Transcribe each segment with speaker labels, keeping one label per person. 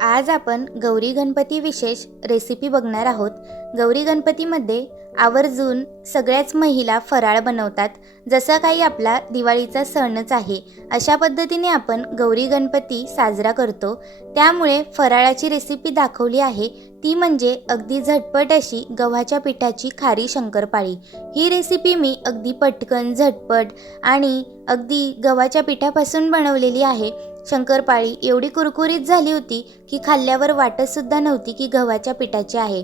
Speaker 1: आज आपण गौरी गणपती विशेष रेसिपी बघणार आहोत. गौरी गणपतीमध्ये आवर्जून सगळ्याच महिला फराळ बनवतात. जसं काही आपला दिवाळीचा सणच आहे अशा पद्धतीने आपण गौरी गणपती साजरा करतो. त्यामुळे फराळाची रेसिपी दाखवली आहे ती म्हणजे अगदी झटपट अशी गव्हाच्या पिठाची खारी शंकरपाळी. ही रेसिपी मी अगदी पटकन झटपट आणि अगदी गव्हाच्या पिठापासून बनवलेली आहे. शंकरपाळी एवढी कुरकुरीत झाली होती की खाल्ल्यावर वाटतसुद्धा नव्हती की गव्हाच्या पिठाची आहे.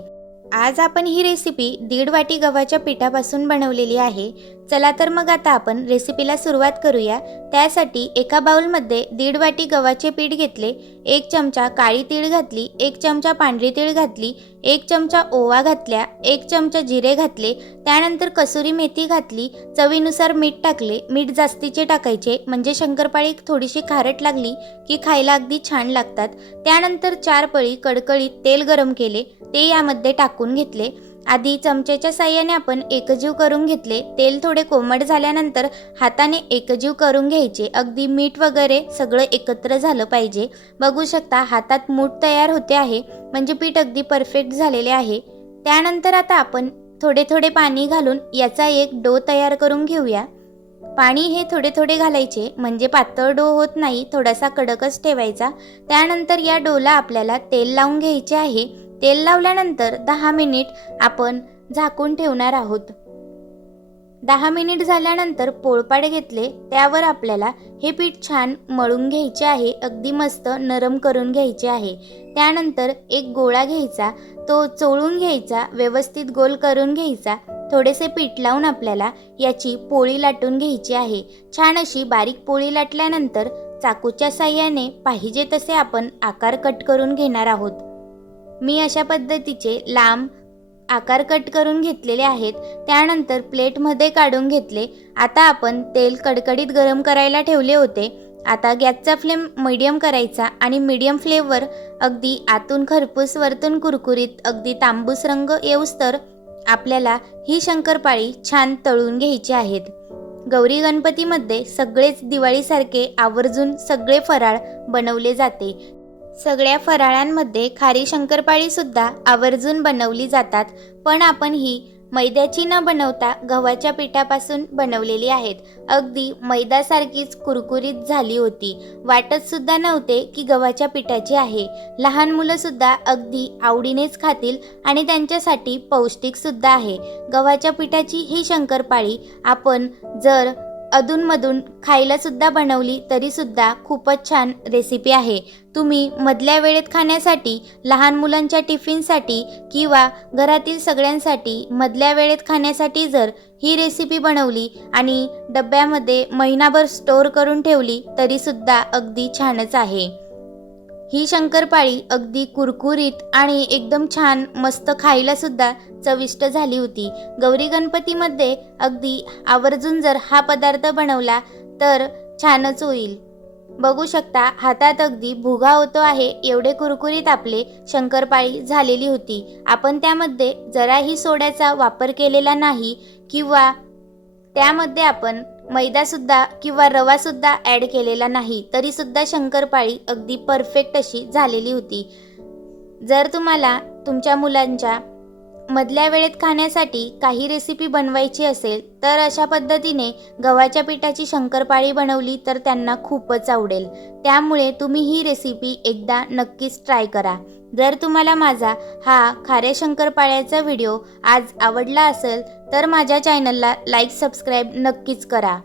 Speaker 1: आज आपण ही रेसिपी दीड वाटी गव्हाच्या पिठापासून बनवलेली आहे. चला तर मग आता आपण रेसिपीला सुरुवात करूया. त्यासाठी एका बाउलमध्ये दीड वाटी गव्हाचे पीठ घेतले एक चमचा काळी तीळ घातली एक चमचा पांढरी तीळ घातली एक चमचा ओवा घातल्या एक चमचा जिरे घातले त्यानंतर कसुरी मेथी घातली चवीनुसार मीठ टाकले मीठ जास्तीचे टाकायचे म्हणजे शंकरपाळी थोडीशी खारट लागली की खायला अगदी छान लागतात. त्यानंतर चार पळी कडकडीत तेल गरम केले ते यामध्ये टाकून घेतले. आधी चमच्याच्या साह्याने आपण एकजीव करून घेतले. तेल थोडे कोमट झाल्यानंतर हाताने एकजीव करून घ्यायचे. अगदी मीठ वगैरे सगळं एकत्र झालं पाहिजे. बघू शकता हातात मूठ तयार होते आहे. म्हणजे पीठ अगदी परफेक्ट झालेले आहे. त्यानंतर आता आपण थोडे थोडे पाणी घालून याचा एक डो तयार करून घेऊया. पाणी हे थोडे थोडे घालायचे. म्हणजे पातळ डो होत नाही. थोडासा कडकच ठेवायचा. त्यानंतर या डोला आपल्याला तेल लावून घ्यायचे आहे. तेल लावल्यानंतर दहा मिनिट आपण झाकून ठेवणार आहोत. दहा मिनिट झाल्यानंतर पोळपाडे घेतले त्यावर आपल्याला हे पीठ छान मळून घ्यायचे आहे अगदी मस्त नरम करून घ्यायचे आहे. त्यानंतर एक गोळा घ्यायचा तो चोळून घ्यायचा व्यवस्थित गोल करून घ्यायचा थोडेसे पीठ लावून आपल्याला याची पोळी लाटून घ्यायची आहे. छान अशी बारीक पोळी लाटल्यानंतर चाकूच्या साह्याने पाहिजे तसे आपण आकार कट करून घेणार आहोत. मी अशा पद्धतीचे लांब आकार कट करून घेतलेले आहेत त्यानंतर प्लेटमध्ये काढून घेतले. आता आपण तेल कडकडीत गरम करायला ठेवले होते. आता गॅसचा फ्लेम मीडियम करायचा आणि मीडियम फ्लेमवर अगदी आतून खरपूस वरतून कुरकुरीत अगदी तांबूस रंग येऊस तर आपल्याला ही शंकरपाळी छान तळून घ्यायची आहेत. गौरी गणपतीमध्ये सगळेच दिवाळीसारखे आवर्जून सगळे फराळ बनवले जाते. सगळ्या फराळांमध्ये खारी शंकरपाळी सुद्धा आवर्जून बनवली जातात पण आपण ही मैद्याची न बनवता गव्हाच्या पिठापासून बनवलेली आहेत. अगदी मैदासारखीच कुरकुरीत झाली होती. वाटत सुद्धा नव्हते की गव्हाच्या पिठाची आहे. लहान मुलं सुद्धा अगदी आवडीनेच खातील आणि त्यांच्यासाठी पौष्टिक सुद्धा आहे. गव्हाच्या पिठाची ही शंकरपाळी आपण जर अधूनमधून खायलासुद्धा बनवली तरीसुद्धा खूपच छान रेसिपी आहे. तुम्ही मधल्या वेळेत खाण्यासाठी लहान मुलांच्या टिफिनसाठी किंवा घरातील सगळ्यांसाठी मधल्या वेळेत खाण्यासाठी जर ही रेसिपी बनवली आणि डब्यामध्ये महिनाभर स्टोअर करून ठेवली तरीसुद्धा अगदी छानच आहे. ही शंकरपाळी अगदी कुरकुरीत आणि एकदम छान मस्त खायला सुद्धा चविष्ट झाली होती. गौरी गणपतीमध्ये अगदी आवर्जून जर हा पदार्थ बनवला तर छानच होईल. बघू शकता हातात अगदी भुगा होतो आहे एवढे कुरकुरीत आपले शंकरपाळी झालेली होती. आपण त्यामध्ये जराही सोड्याचा वापर केलेला नाही किंवा त्यामध्ये आपण मैदासुद्धा किंवा रवासुद्धा ॲड केलेला नाही तरीसुद्धा शंकरपाळी अगदी परफेक्ट अशी झालेली होती. जर तुम्हाला तुमच्या मुलांच्या मधल्या वेळेत खाण्यासाठी काही रेसिपी बनवायची असेल तर अशा पद्धतीने गव्हाच्या पिठाची शंकरपाळी बनवली तर त्यांना खूपच आवडेल. त्यामुळे तुम्ही ही रेसिपी एकदा नक्कीच ट्राय करा. जर तुम्हाला माझा हा खाऱ्या शंकरपाळ्याचा व्हिडिओ आज आवडला असेल तर माझ्या चॅनलला लाईक सबस्क्राईब नक्कीच करा.